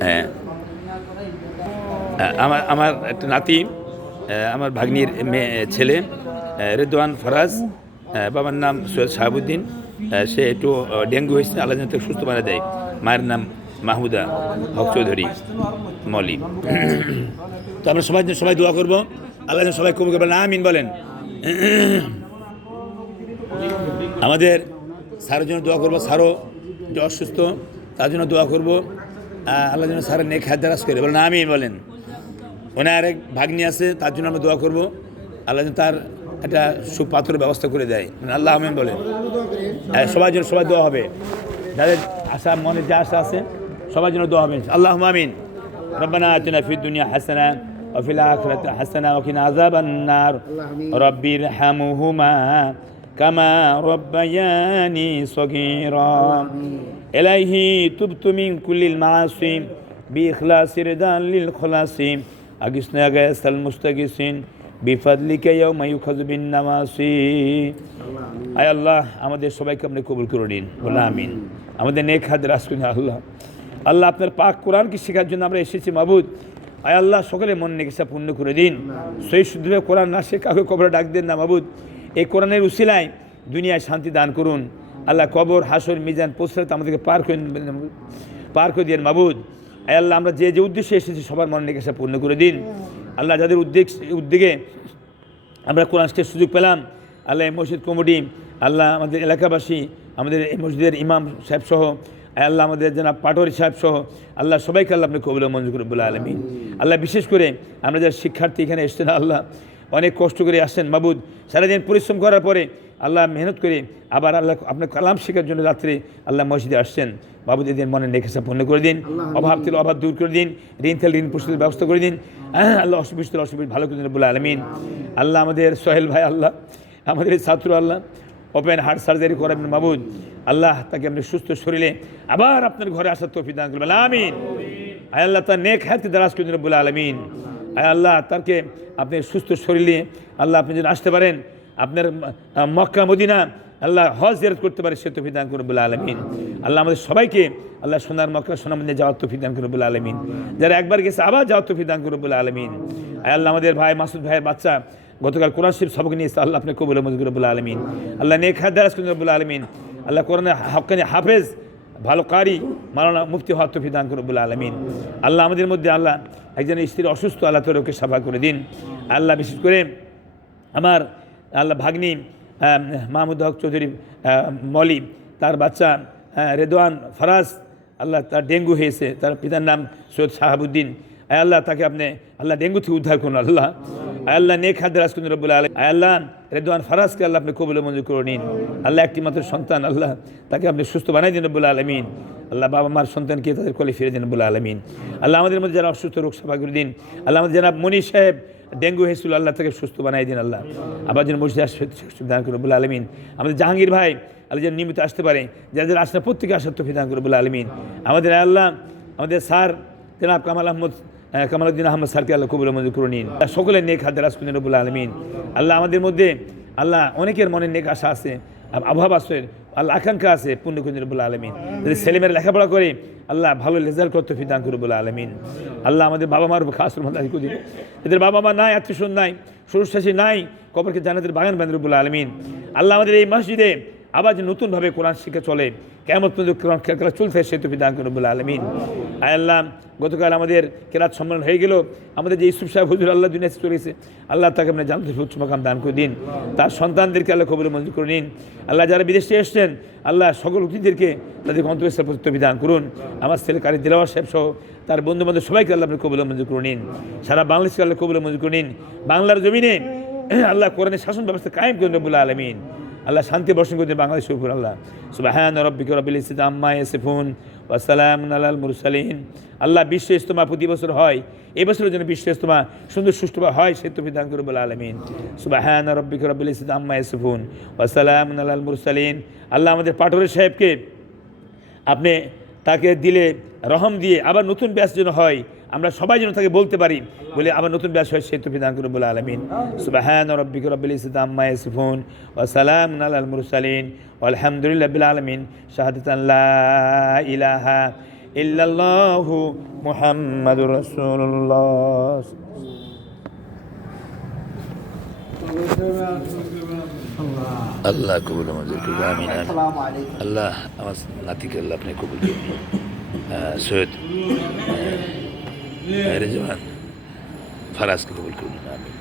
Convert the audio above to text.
হ্যাঁ। আমার আমার একটা নাতি আমার ভাগ্নির মেয়ে ছেলে আহ, রেদওয়ান ফরাজ বাবার নাম সৈয়দ শাহাবুদ্দিন সে একটু ডেঙ্গু হয়েছে আল্লাহ তাকে সুস্থ বানা দেয় মায়ের নাম মাহমুদা হক চৌধুরী মলি। তো আমরা সবাই সবাই দোয়া করব আল্লাহ সবাই কবুল করবেন আমিন বলেন। আমাদের স্যারের জন্য দোয়া করব স্যারও যে অসুস্থ তার জন্য দোয়া করব। আল্লাহ যেন স্যারের নেক হাত দ্বারাজ করে বলেন আমিন বলেন ওনার আরেক ভাগ্নি আছে তার জন্য আমরা দোয়া করবো আল্লাহ যেন তার একটা সুপাত্রের ব্যবস্থা করে দেয় মানে আল্লাহ আমিন বলেন হ্যাঁ, সবার জন্য সবাই দোয়া হবে যাদের আশা মনে যে আশা আছে সবার জন্য দোয়া হবে আল্লাহ আমিন ربنا آتنا في الدنيا حسنة وفي الآخرة حسنة وقنا عذاب النار ربي ارحمهما কামা রব্বায়ানি সগীরা। এলাইহি তুবতু মিন কুল্লিল মাআসি বিইখলাসি রিদান লিল খলাসি। আগিসনা গায়াসাল মুস্তাগিসিন বিফাদলিকা ইয়াউমা ইউখাযু বিন নামাসি। আয় আল্লাহ আমাদের সবাইকে আপনি কবুল করে নিন। আমিন। আমাদের নেক হাত রাস আল্লাহ। আল্লাহ আপনার পাক কোরআনকে শেখার জন্য আমরা এসেছি মাবুদ। আয় আল্লাহ সকলে মন নেকেসা পূর্ণ করে দিন। সেই শুধু কোরআন না শেখা কাউকে কবরে ডাক দেন না মাবুদ। এই কোরআনের উসিলায় দুনিয়ায় শান্তি দান করুন। আল্লাহ কবর, হাসর, মিজান, পোসরাত আমাদেরকে পার করে পার করে দিন মাবুদ। আয় আল্লাহ, আমরা যে যে উদ্দেশ্যে এসেছি সবার মন নেকেশা পূর্ণ করে দিন। আল্লাহ যাদের উদ্বেগ উদ্যোগে আমরা কোরআন স্টেজ সুযোগ পেলাম, আল্লাহ এই মসজিদ কমিটি, আল্লাহ আমাদের এলাকাবাসী, আমাদের এই মসজিদের ইমাম সাহেব সহ আল্লাহ আমাদের জনাব পাটোয়ারি সাহেব সহ আল্লাহ সবাইকে আল্লাহ আপনি কবুল মঞ্জুর করে বলে আলমিন। আল্লাহ বিশেষ করে আমরা যারা শিক্ষার্থী এখানে এসছেন, আল্লাহ অনেক কষ্ট করে আসছেন মাবুদ। সারাদিন পরিশ্রম করার পরে আল্লাহ মেহনত করে আবার আল্লাহ আপনার কালাম শেখার জন্য রাত্রে আল্লাহ মসজিদে আসছেন। বাবুদ এদের মনে নেখেসা পূর্ণ করে দিন অভাব থেকে অভাব দূর করে দিন ঋণ থেকে ঋণ পরিশোধের ব্যবস্থা করে দিন। হ্যাঁ আল্লাহ অসুবিধা অসুবিধা ভালো করে দিন বলে আলমিন। আল্লাহ আমাদের সোহেল ভাই আল্লাহ আমাদের ছাত্র আল্লাহ ওপেন হার্ট সার্জারি করাবেন মাবুদ। আল্লাহ তাকে আপনি সুস্থ শরীরে আবার আপনার ঘরে আসার তৌফিক দান করবেন। আমিন। আয় আল্লাহ তার নেক হাতে দারাজ করে দিন বলে আলমিন। আয় আল্লাহ তাকে আপনি সুস্থ শরীরে আল্লাহ আপনি যদি আসতে পারেন। আপনার মক্কা, মদিনা আল্লাহ হজ জেরত করতে পারে, সে তৌফিক দান করুন বলে আলমিন। আল্লাহ আমাদের সবাইকে আল্লাহ সোনার মক্কা সোনা মদিনা যাওয়ার তৌফিক দান করুন বলে আলমিন। যারা একবার গেছে আবার যাওয়ার তৌফিক দান করুন বলে আলমিন। আল্লাহ আমাদের ভাই মাসুদ ভাইয়ের বাচ্চা গতকাল কোরআন শরীফ সবকে নিয়ে এসেছে আল্লাহ আপনি কবুল মজুর রবুল আলমিন। আল্লাহ নেক হাত দারাজ করুন রবুল আলমিন। আল্লাহ কোরআনে হকানি হাফেজ ভালো কারি মালানা মুফতি তৌফিক দান করুন রবুল আলমিন। আল্লাহ আমাদের মধ্যে আল্লাহ একজন স্ত্রী অসুস্থ, আল্লাহ তোর ওকে সাফা করে দিন। আল্লাহ বিশেষ করে আমার আল্লাহ ভাগ্নি মাহমুদ হক চৌধুরী মলি, তার বাচ্চা রেদওয়ান ফরাজ, আল্লাহ তার ডেঙ্গু হয়েছে, তার পিতার নাম সৈয়দ শাহাবুদ্দিন। আয় আল্লাহ তাকে আপনি, আল্লাহ ডেঙ্গু থেকে উদ্ধার করুন আল্লাহ। আল্লাহ নেক হাত রাজকুন রব্বুল আলম আল্লাহ রেদওয়ান ফরাজকে আল্লাহ আপনি কবুল মঞ্জুর করে নিন। আল্লাহ একটি মাত্র সন্তান, আল্লাহ তাকে আপনি সুস্থ বানাই দিন রব্বুল আলমিন। আল্লাহ বাবা মার সন্তানকে তাদের কলে ফিরে দিন রব্বুল আলমিন। আল্লাহ আমাদের মধ্যে যারা অসুস্থ রোগ সেবা করে দিন। আল্লাহ আমাদের যারা মনি সাহেব, ডেঙ্গু হয়েছিল আল্লাহ তাকে সুস্থ বানাই দিন আল্লাহ। আবার যেন মসজিদে আসে দান করে বলে আলমিন। আমাদের জাহাঙ্গীর ভাই, আল্লাহ যেন নিয়মিত আসতে পারে, যাদের আসলে প্রত্যেকে আসার তো দান করে বলে আলমিন। আমাদের আল্লাহ, আমাদের স্যার জনাব কামাল আহমদ আহ, কামালউদ্দিন আহমদ স্যারকে আল্লাহ কবুল মঞ্জুর করে নিন সকলের নেক হাত রাসকুদ্দিন রবুল আলমিন। আল্লাহ আমাদের মধ্যে আল্লাহ অনেকের মনে নেক আশা আছে আব- অভাব আছে আল্লাহ আকাঙ্ক্ষা আছে পূর্ণ করে রবুল আলমিন। যদি ছেলেমেয়েরা লেখাপড়া করে আল্লাহ ভালো রেজাল্ট করতে ফিদান করে বলে আলমিন। আল্লাহ আমাদের বাবা মার খাস দিন এদের বাবা মা নাই আত্মীয় নাই শ্বশুরশাশী নাই কবরকে জানাতের বাগান বান্ধব বলে আলমিন। আল্লাহ আমাদের এই মসজিদে আবার যে নতুনভাবে কোরআন শিখে চলে কেমন পর্যন্ত কোরআন খেলা চলছে, সে তো বিধান করে বলে আলমিন। আল্লাহ, গতকাল আমাদের কেরাত সম্মেলন হয়ে গেল, আমাদের যে ইসুফ সাহেব, হুজুর আল্লাহ দুনিয়া চলেছে আল্লাহ তাকে আপনি জানতে উচ্চ মাকাম দান করে দিন। তার সন্তানদেরকে আল্লাহ কবুল মঞ্জুর করে নিন। আল্লাহ যারা বিদেশে এসছেন, আল্লাহ সকল অতিথিদেরকে তাদের গন্তব্যের প্রতি বিধান করুন। আমার ছেলে কারি দিলাওয়া সাহেব সহ তার বন্ধু বান্ধব সবাইকে আল্লাহ আপনি কবুল মঞ্জুর করে নিন। সারা বাংলাদেশকে আল্লাহ কবুল মঞ্জুর করে নিন। বাংলার জমিনে আল্লাহ কোরআনের শাসন ব্যবস্থা কায়েম করেন রব্বুল আলমিন। আল্লাহ শান্তি বর্ষণ করতে বাংলাদেশের উপর আল্লাহ। সুবাহান রব্বিক রবিল ইসিদ আম্মা এসেফুন ওয়াসালাম আলাল মুরসালিন। আল্লাহ বিশ্ব ইস্তমা প্রতি বছর হয় এ বছরের জন্য বিশ্ব ইস্তমা সুন্দর সুষ্ঠুভাবে হয় সে তো বিধান করবুল বলে আলমিন। সুবাহান রব্বিক রবিল ইসিদ আম্মা এসেফুন ওয়াসালাম আলাল মুরসালিন। আল্লাহ আমাদের পাটরের সাহেবকে আপনি তাকে দিলে রহম দিয়ে আবার নতুন ব্যাস যেন হয়, আমরা সবাই যেন তাকে বলতে পারি, বলে আবার নতুন ব্যাস হয় সে তো বিধান করে বলে আলমিন। সুবাহান রব্বিক রব্বিল ইসলাম মায়াসিফুন ও সালাম আল মুরসালিন আলহামদুলিল্লাহ বিল আলমিন। শাহাদাত আল্লাহ ইলাহা ইল্লাল্লাহু মুহাম্মাদুর আল্লাহ কবুল মঞ্জুর করবে আমিন আমিন আসসালামু আলাইকুম আল্লাহ আমার নাতিকে আল্লাহ আপনি কবুল করুন আহ, সৈয়দ আহ, রেজওয়ান ফারাজকে কবুল করুন আমিন